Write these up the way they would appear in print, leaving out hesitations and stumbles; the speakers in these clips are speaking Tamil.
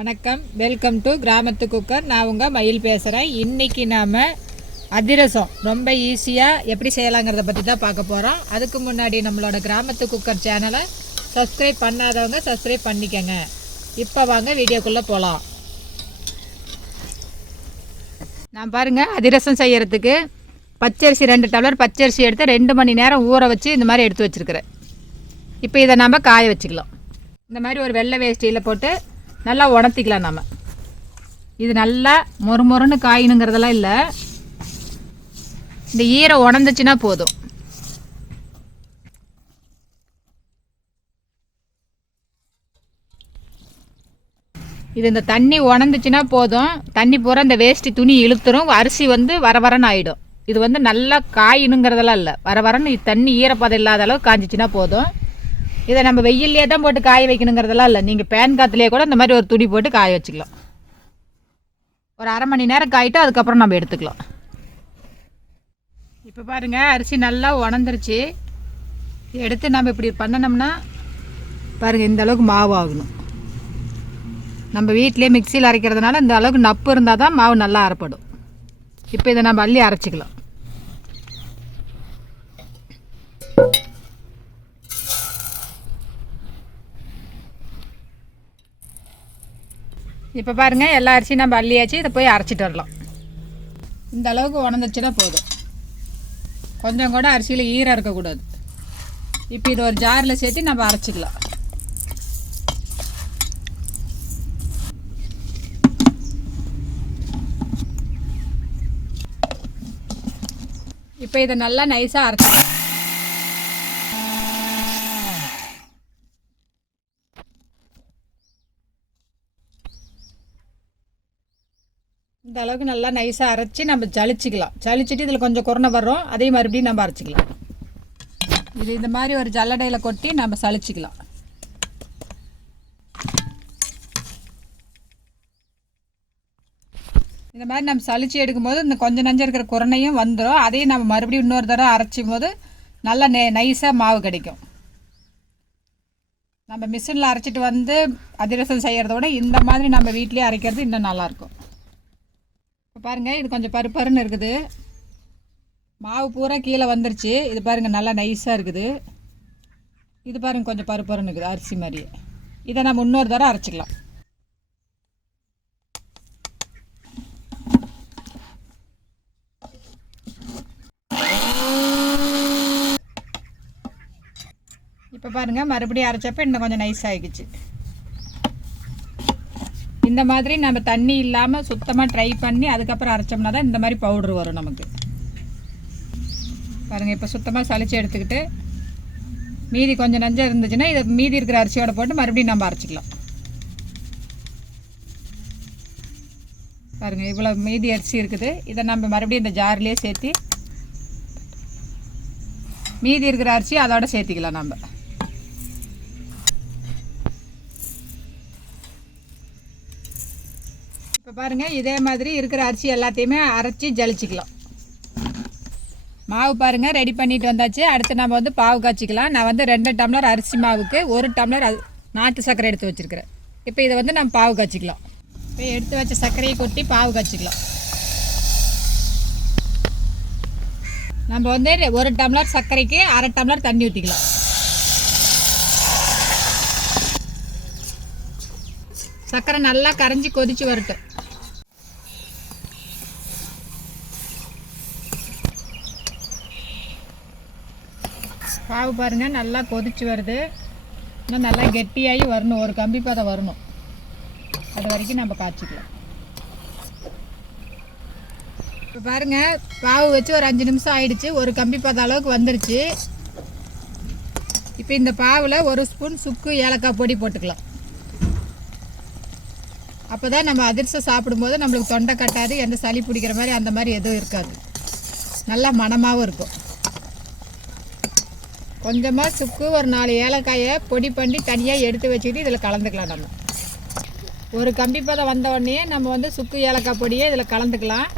வணக்கம், வெல்கம் டு கிராமத்து குக்கர். நான் உங்கள் மயில் பேசுகிறேன். இன்றைக்கி நாம் அதிரசம் ரொம்ப ஈஸியாக எப்படி செய்யலாங்கிறத பற்றி தான் பார்க்க போகிறோம். அதுக்கு முன்னாடி நம்மளோட கிராமத்து குக்கர் சேனலை சப்ஸ்கிரைப் பண்ணாதவங்க சப்ஸ்கிரைப் பண்ணிக்கோங்க. இப்போ வாங்க வீடியோக்குள்ளே போகலாம். நான் பாருங்கள், அதிரசம் செய்கிறதுக்கு பச்சரிசி 2 டம்ளர் பச்சரிசி எடுத்து 2 மணி நேரம் ஊற வச்சு இந்த மாதிரி எடுத்து வச்சுருக்கிறேன். இப்போ இதை நம்ம காய வச்சுக்கலாம். இந்த மாதிரி ஒரு வெள்ளை வேஷ்டியில் போட்டு நல்லா உணர்த்திக்கலாம். நம்ம இது நல்லா மொறுமொறுன்னு காயணுங்கிறதெல்லாம் இல்லை, இந்த ஈரம் உணர்ந்துச்சுன்னா போதும். இது இந்த தண்ணி உணர்ந்துச்சுன்னா போதும். தண்ணி பூரா இந்த வேஷ்டி துணி இழுத்துரும், அரிசி வரன்னு ஆகிடும். இது நல்லா காயணுங்கிறதெல்லாம் இல்லை, வரன்னு தண்ணி ஈரப்பதம் இல்லாத அளவு காஞ்சிச்சுன்னா போதும். இதை நம்ம வெயிலே தான் போட்டு காய வைக்கணுங்கிறதெல்லாம் இல்லை, நீங்கள் பேன் காற்றுலேயே கூட இந்த மாதிரி ஒரு துணி போட்டு காய வச்சுக்கலாம். ஒரு அரை மணி நேரம் காயிட்டு அதுக்கப்புறம் நம்ம எடுத்துக்கலாம். இப்போ பாருங்கள், அரிசி நல்லா உணர்ந்துருச்சு. எடுத்து நம்ம இப்படி பண்ணணும்னா பாருங்கள், இந்த அளவுக்கு மாவு ஆகணும். நம்ம வீட்டிலே மிக்சியில் அரைக்கிறதுனால இந்த அளவுக்கு நப்பு இருந்தால் தான் மாவு நல்லா அரைப்படும். இப்போ இதை நம்ம அள்ளி அரைச்சிக்கலாம். இப்போ பாருங்கள், எல்லா அரிசியும் நம்ம அள்ளியாச்சு. இதை போய் அரைச்சிட்டு வரலாம். இந்த அளவுக்கு உணர்ந்துச்சுன்னா போதும். கொஞ்சம் கூட அரிசியில் ஈரம் இருக்கக்கூடாது. இப்போ இது ஒரு ஜாரில் சேர்த்து நம்ம அரைச்சிக்கலாம். இப்போ இதை நல்லா நைஸாக அரைச்சிக்கலாம். இந்த அளவுக்கு நல்லா நைஸாக அரைச்சி நம்ம ஜலிச்சிக்கலாம். ஜலிச்சிட்டு இதில் கொஞ்சம் குறைன வரும், அதே மறுபடியும் நம்ம அரைச்சிக்கலாம். இது இந்த மாதிரி ஒரு ஜல்லடையில் கொட்டி நம்ம சளிச்சிக்கலாம். இந்த மாதிரி நம்ம சளிச்சு எடுக்கும்போது இந்த கொஞ்சம் நஞ்சம் இருக்கிற குறைனையும் வந்துடும். அதையும் நம்ம மறுபடியும் இன்னொரு தடவை அரைச்சும் போது நல்லா நைஸாக மாவு கிடைக்கும். நம்ம மிஷினில் அரைச்சிட்டு அதிரசம் செய்கிறத விட இந்த மாதிரி நம்ம வீட்டிலே அரைக்கிறது இன்னும் நல்லாயிருக்கும். இப்போ பாருங்கள், இது கொஞ்சம் பருப்பருன்னு இருக்குது. மாவு பூரா கீழே வந்துருச்சு. இது பாருங்கள், நல்லா நைஸாக இருக்குது. இது பாருங்கள், கொஞ்சம் பருப்பருன்னு இருக்குது, அரிசி மாதிரியே. இதை நம்ம இன்னொரு தடவை அரைச்சிக்கலாம். இப்போ பாருங்கள், மறுபடியும் அரைச்சப்போ இன்னும் கொஞ்சம் நைஸ் ஆகிடுச்சு. இந்த மாதிரி நம்ம தண்ணி இல்லாமல் சுத்தமாக ட்ரை பண்ணி அதுக்கப்புறம் அரைச்சோம்னா தான் இந்த மாதிரி பவுட்ரு வரும் நமக்கு. பாருங்கள், இப்போ சுத்தமாக சளிச்சு எடுத்துக்கிட்டு மீதி கொஞ்சம் நஞ்சம் இருந்துச்சுன்னா இதை மீதி இருக்கிற அரிசியோடு போட்டு மறுபடியும் நம்ம அரைச்சிக்கலாம். பாருங்கள், இவ்வளோ மீதி அரிசி இருக்குது. இதை நம்ம மறுபடியும் இந்த ஜார்லேயே சேர்த்து மீதி இருக்கிற அரிசி அதோட சேர்த்திக்கலாம் நம்ம. இப்போ பாருங்கள், இதே மாதிரி இருக்கிற அரிசி எல்லாத்தையுமே அரைச்சி ஜலிச்சிக்கலாம். மாவு பாருங்கள் ரெடி பண்ணிட்டு வந்தாச்சு. அடுத்து நம்ம பாவு காய்ச்சிக்கலாம். நான் 2 டம்ளர் அரிசி மாவுக்கு 1 டம்ளர் நாட்டு சர்க்கரை எடுத்து வச்சுருக்கிறேன். இப்போ இதை நம்ம பாவு காய்ச்சிக்கலாம். இப்போ எடுத்து வச்ச சர்க்கரையை கொட்டி பாவு காய்ச்சிக்கலாம். நம்ம 1 டம்ளர் சர்க்கரைக்கு அரை டம்ளர் தண்ணி ஊற்றிக்கலாம். சர்க்கரை நல்லா கரைஞ்சி கொதிச்சு வரட்டும். பாவு பாருங்கள், நல்லா கொதிச்சு வருது. இன்னும் நல்லா கெட்டியாகி வரணும், ஒரு கம்பி பதம் வரணும். அது வரைக்கும் நம்ம காய்ச்சிக்கலாம். இப்போ பாருங்கள், பாவு வச்சு ஒரு 5 நிமிஷம் ஆயிடுச்சு. ஒரு கம்பி பதம் அளவுக்கு வந்துருச்சு. இப்போ இந்த பாவில் 1 ஸ்பூன் சுக்கு ஏலக்காய் பொடி போட்டுக்கலாம். அப்போ தான் நம்ம அதிரசம் சாப்பிடும்போது நம்மளுக்கு தொண்டை கட்டாது, எந்த சளி பிடிக்கிற மாதிரி அந்த மாதிரி எதுவும் இருக்காது. நல்லா மணமாகவும் இருக்கும். கொஞ்சமாக சுக்கு, ஒரு 4 ஏலக்காயை பொடி பண்ணி தனியாக எடுத்து வச்சுக்கிட்டு இதில் கலந்துக்கலாம். நம்ம ஒரு கம்பி பதம் வந்த உடனே நம்ம சுக்கு ஏலக்காய் பொடியை இதில் கலந்துக்கலாம்.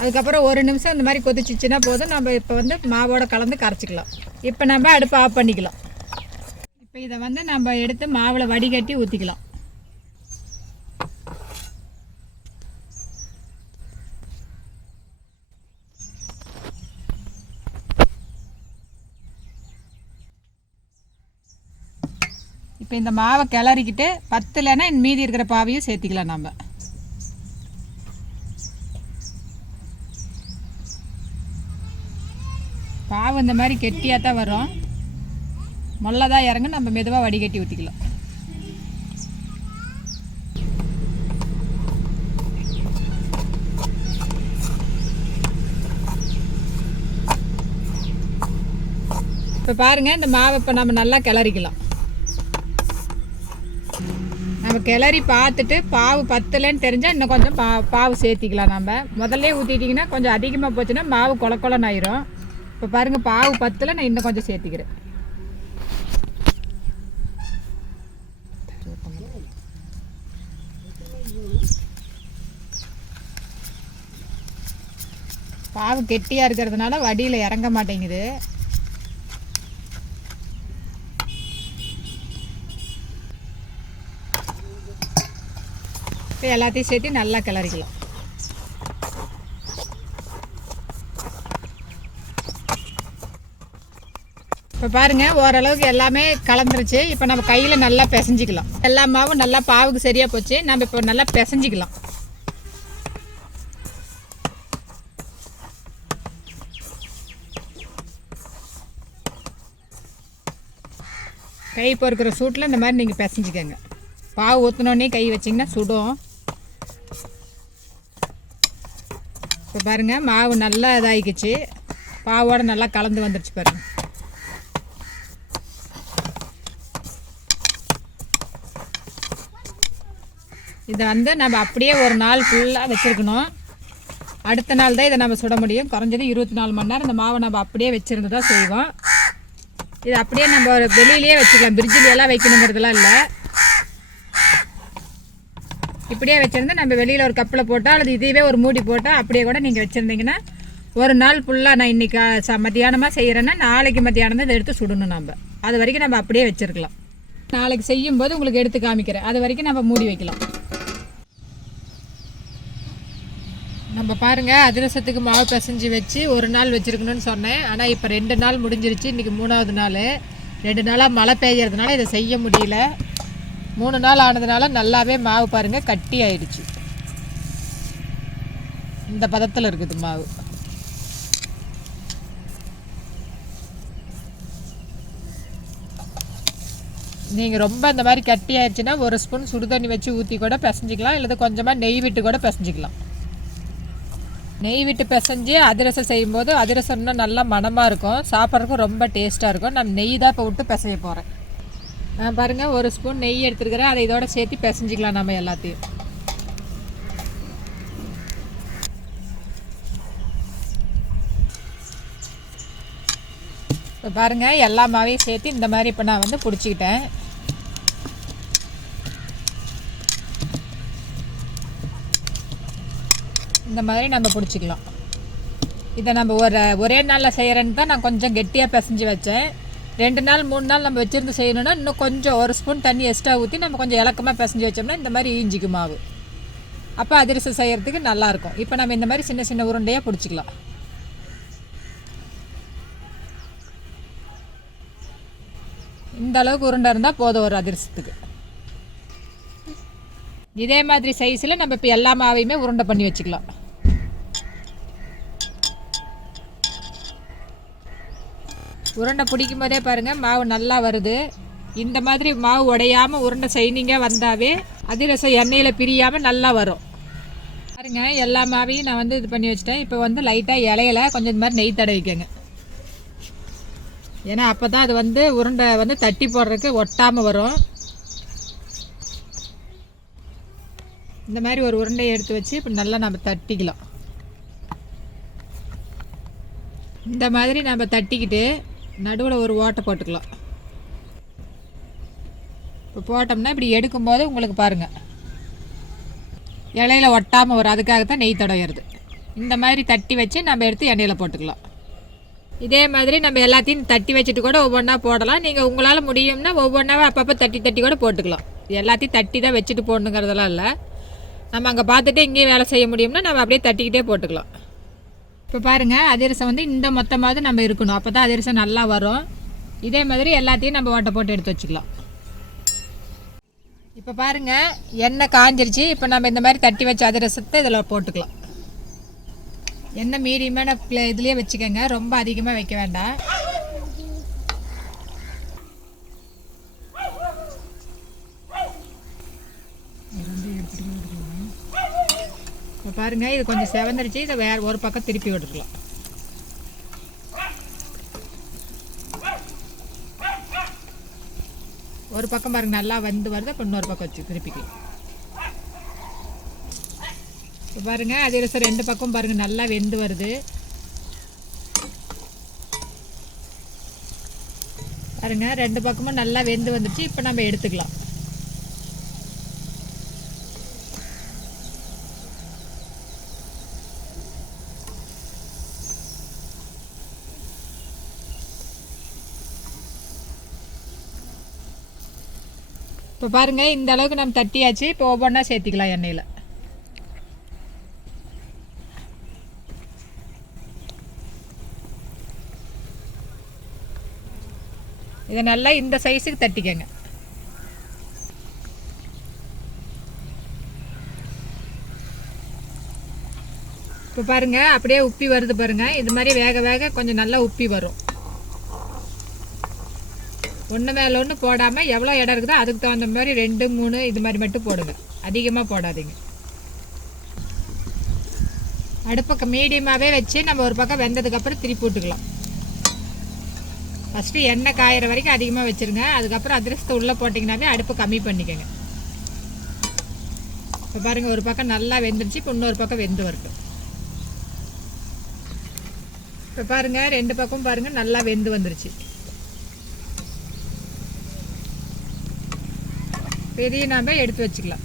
அதுக்கப்புறம் 1 நிமிஷம் இந்த மாதிரி கொதிச்சிச்சுன்னா போதும். நம்ம இப்போ மாவோட கலந்து கரைச்சிக்கலாம். இப்போ நம்ம அடுப்பை ஆஃப் பண்ணிக்கலாம். இப்போ இதை நம்ம எடுத்து மாவில் வடிகட்டி ஊற்றிக்கலாம். இப்போ இந்த மாவை கிளறிக்கிட்டு பத்தலைன்னா மீதி இருக்கிற பாவையும் சேர்த்திக்கலாம் நம்ம. பாவு இந்த மாதிரி கெட்டியாக தான் வரும். மொல்ல தான் இறங்கு, நம்ம மெதுவாக வடிகட்டி ஊற்றிக்கலாம். இப்போ பாருங்கள், இந்த மாவை இப்போ நம்ம நல்லா கிளறிக்கலாம். நம்ம கிளறி பார்த்துட்டு பாவு பத்தலைன்னு தெரிஞ்சால் இன்னும் கொஞ்சம் பாவு சேர்த்திக்கலாம். நம்ம முதல்ல ஊற்றிட்டிங்கன்னா கொஞ்சம் அதிகமாக போச்சுன்னா மாவு கொலன்னு ஆயிரும். இப்போ பாருங்கள், பாவு பத்தில் நான் இன்னும் கொஞ்சம் சேர்த்திக்கிறேன். பாவு கெட்டியாக இருக்கிறதுனால வடியில் இறங்க மாட்டேங்குது. இப்போ எல்லாத்தையும் சேர்த்து நல்லா கிளறிக்கலாம். இப்போ பாருங்கள், ஓரளவுக்கு எல்லாமே கலந்துருச்சு. இப்போ நம்ம கையில் நல்லா பிசைஞ்சிக்கலாம். எல்லா மாவும் நல்லா பாவுக்கு சரியாக போச்சு. நம்ம இப்போ நல்லா பிசைஞ்சிக்கலாம். கை பொறுக்கிற சூட்டில் இந்த மாதிரி நீங்கள் பிசைஞ்சிக்கங்க. பாவு ஊற்றினோடனே கை வச்சிங்கன்னா சுடும். இப்போ பாருங்கள், மாவு நல்லா இதாகிக்குச்சு. பாவோடு நல்லா கலந்து வந்துருச்சு பாருங்கள். இதை வந்து நம்ம அப்படியே ஒரு நாள் ஃபுல்லாக வச்சுருக்கணும். அடுத்த நாள் தான் இதை நம்ம சுட முடியும். குறைஞ்சது 24 மணி நேரம் இந்த மாவை நம்ம அப்படியே வச்சுருந்து தான் செய்வோம். இது அப்படியே நம்ம ஒரு வெளியிலேயே வச்சுக்கலாம். பிரிட்ஜிலெல்லாம் வைக்கணுங்கிறதுலாம் இல்லை. இப்படியே வச்சுருந்து நம்ம வெளியில் ஒரு கப்பில் போட்டால் அல்லது இதுவே ஒரு மூடி போட்டால் அப்படியே கூட நீங்கள் வச்சுருந்தீங்கன்னா ஒரு நாள் ஃபுல்லாக நான் இன்றைக்கி மத்தியானமாக செய்கிறேன்னா நாளைக்கு மத்தியானம் தான் இதை எடுத்து சுடணும். நம்ம அது வரைக்கும் நம்ம அப்படியே வச்சுருக்கலாம். நாளைக்கு செய்யும்போது உங்களுக்கு எடுத்து காமிக்கிறேன். அது வரைக்கும் நம்ம மூடி வைக்கலாம். நம்ம பாருங்கள், அதிரசத்துக்கு மாவு பிசைஞ்சு வச்சு ஒரு நாள் வச்சுருக்கணும்னு சொன்னேன். ஆனால் இப்போ 2 நாள் முடிஞ்சிருச்சு. இன்றைக்கி 3வது நாள். 2 நாளாக மழை பெய்யறதுனால இதை செய்ய முடியல. 3 நாள் ஆனதுனால நல்லாவே மாவு பாருங்கள் கட்டி ஆயிடுச்சு. இந்த பதத்தில் இருக்குது மாவு. நீங்கள் ரொம்ப இந்த மாதிரி கட்டி ஆயிடுச்சுன்னா ஒரு ஸ்பூன் சுடு தண்ணி வச்சு ஊற்றி கூட பிசைஞ்சிக்கலாம். இல்லை கொஞ்சமாக நெய் விட்டு கூட பிசைஞ்சிக்கலாம். நெய் விட்டு பிசைஞ்சு அதிரசம் செய்யும்போது அதிரசம் இன்னும் நல்லா மணமாக இருக்கும். சாப்பிட்றதுக்கும் ரொம்ப டேஸ்ட்டாக இருக்கும். நான் நெய் தான் இப்போ விட்டு பிசைய போகிறேன். பாருங்கள், ஒரு ஸ்பூன் நெய் எடுத்துருக்கிறேன். அதை இதோட சேர்த்து பிசைஞ்சிக்கலாம் நம்ம எல்லாத்தையும். இப்போ பாருங்கள், எல்லா மாவையும் சேர்த்து இந்த மாதிரி இப்போ நான் வந்து பிடிச்சிக்கிட்டேன். இந்த மாதிரி நம்ம பிடிச்சிக்கலாம். இதை நம்ம ஒரே நாளில் செய்கிறேன்னு தான் நான் கொஞ்சம் கெட்டியாக பிசைஞ்சு வச்சேன். 2 நாள் 3 நாள் நம்ம வச்சுருந்து செய்யணுன்னா இன்னும் கொஞ்சம் ஒரு ஸ்பூன் தண்ணி எக்ஸ்ட்ரா ஊற்றி நம்ம கொஞ்சம் இலக்கமாக பிசைஞ்சு வச்சோம்னா இந்த மாதிரி ஈஞ்சிக்கு மாவு. அப்போ அதிரசம் செய்கிறதுக்கு நல்லாயிருக்கும். இப்போ நம்ம இந்த மாதிரி சின்ன சின்ன உருண்டையாக பிடிச்சிக்கலாம். இந்த அளவுக்கு உருண்டை இருந்தால் போதும் ஒரு அதிரசத்துக்கு. இதே மாதிரி சைஸில் நம்ம இப்போ எல்லா மாவையுமே உருண்டை பண்ணி வச்சுக்கலாம். உருண்டை பிடிக்கும் போதே பாருங்கள், மாவு நல்லா வருது. இந்த மாதிரி மாவு உடையாமல் உருண்டை செய்னிங்க வந்தாவே அதிரசம் எண்ணெயில் பிரியாமல் நல்லா வரும். பாருங்க, எல்லா மாவையும் நான் வந்து இது பண்ணி வச்சிட்டேன். இப்போ வந்து லைட்டாக இலையில கொஞ்சம் இந்த மாதிரி நெய் தடவிக்கங்க. ஏன்னா அப்போ தான் அது வந்து உருண்டை வந்து தட்டி போடுறதுக்கு ஒட்டாமல் வரும். இந்த மாதிரி ஒரு உருண்டையை எடுத்து வச்சு இப்போ நல்லா நம்ம தட்டிக்கலாம். இந்த மாதிரி நம்ம தட்டிக்கிட்டு நடுவில் ஒரு ஓட்டை போட்டுக்கலாம். இப்போ போட்டோம்னா இப்படி எடுக்கும்போது உங்களுக்கு பாருங்கள் இலையில ஒட்டாமல் வரும். அதுக்காகத்தான் நெய் தடவுறது. இந்த மாதிரி தட்டி வச்சு நம்ம எடுத்து எண்ணெயில் போட்டுக்கலாம். இதே மாதிரி நம்ம எல்லாத்தையும் தட்டி வச்சுட்டு கூட ஒவ்வொன்றா போடலாம். நீங்கள் உங்களால் முடியும்னா ஒவ்வொன்றாவே அப்பப்போ தட்டி தட்டி கூட போட்டுக்கலாம். எல்லாத்தையும் தட்டி தான் வச்சுட்டு போடணுங்கிறதெல்லாம் இல்லை. நம்ம அங்கே பார்த்துட்டு இங்கேயும் வேலை செய்ய முடியும்னா நம்ம அப்படியே தட்டிக்கிட்டே போட்டுக்கலாம். இப்போ பாருங்கள், அதிரசம் வந்து இந்த மொத்தமாவது நம்ம இருக்கணும். அப்போ தான் அதிரசம் நல்லா வரும். இதே மாதிரி எல்லாத்தையும் நம்ம ஓட்டை போட்டு எடுத்து வச்சுக்கலாம். இப்போ பாருங்கள் எண்ணெய் காஞ்சிருச்சு. இப்போ நம்ம இந்த மாதிரி தட்டி வச்ச அதிரசத்தை இதில் போட்டுக்கலாம். எண்ணெய் மீடியமான இதுலேயே வச்சுக்கோங்க, ரொம்ப அதிகமாக வைக்க வேண்டாம். இப்போ பாருங்கள் இது கொஞ்சம் செவந்துருச்சு. இதை வேறு ஒரு பக்கம் திருப்பி விட்டுக்கலாம். ஒரு பக்கம் பாருங்கள் நல்லா வந்து வருது. இப்போ இன்னொரு பக்கம் வச்சு திருப்பிக்கலாம். இப்போ பாருங்கள் அதிரசம் ரெண்டு பக்கம் பாருங்கள் நல்லா வெந்து வருது. பாருங்கள் ரெண்டு பக்கமும் நல்லா வெந்து வந்துடுச்சு. இப்போ நம்ம எடுத்துக்கலாம். இப்போ பாருங்கள் இந்த அளவுக்கு நம்ம தட்டியாச்சு. இப்போ ஒவ்வொன்றா சேர்த்திக்கலாம் எண்ணெயில். இதை நல்லா இந்த சைஸுக்கு தட்டிக்கங்க. இப்போ பாருங்கள் அப்படியே உப்பி வருது பாருங்கள். இது மாதிரி வேக வேக கொஞ்சம் நல்லா உப்பி வரும். ஒன்று மேலே ஒன்று போடாமல் எவ்வளோ இடம் இருக்குதோ அதுக்கு தகுந்த மாதிரி 2 3 இது மாதிரி மட்டும் போடுங்க, அதிகமாக போடாதீங்க. அடுப்பக்கம் மீடியமாகவே வச்சு நம்ம ஒரு பக்கம் வெந்ததுக்கப்புறம் திருப்பி போட்டுக்கலாம். ஃபஸ்ட்டு எண்ணெய் காயிற வரைக்கும் அதிகமாக வச்சுருங்க. அதுக்கப்புறம் அதிரசத்தை உள்ளே போட்டிங்கனாவே அடுப்பு கம்மி பண்ணிக்கோங்க. இப்போ பாருங்கள் ஒரு பக்கம் நல்லா வெந்துருச்சு. இப்போ இன்னொரு பக்கம் வெந்து வரட்டும். இப்போ பாருங்கள் 2 பக்கம் பாருங்கள் நல்லா வெந்து வந்துருச்சு. பெரிய நாம் எடுத்து வச்சுக்கலாம்.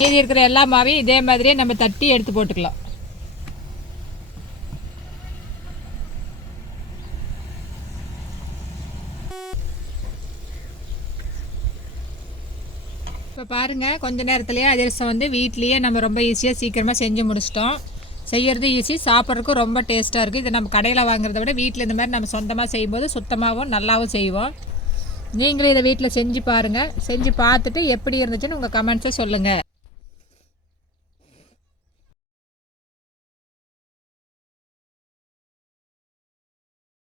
மீதி இருக்கிற எல்லா மாவையும் இதே மாதிரியே நம்ம தட்டி எடுத்து போட்டுக்கலாம். இப்போ பாருங்கள் கொஞ்ச நேரத்துலேயே அதிரசம் வந்து வீட்லேயே நம்ம ரொம்ப ஈஸியாக சீக்கிரமாக செஞ்சு முடிச்சிட்டோம். செய்கிறது ஈஸி, சாப்பிட்றதுக்கும் ரொம்ப டேஸ்ட்டாக இருக்குது. இதை நம்ம கடையில் வாங்குறத விட வீட்டில் இந்த மாதிரி நம்ம சொந்தமாக செய்யும்போது சுத்தமாகவும் நல்லாவும் செய்வோம். நீங்களும் இதை வீட்டில் செஞ்சு பாருங்கள். செஞ்சு பார்த்துட்டு எப்படி இருந்துச்சுன்னு உங்கள் கமெண்ட்ஸை சொல்லுங்கள்.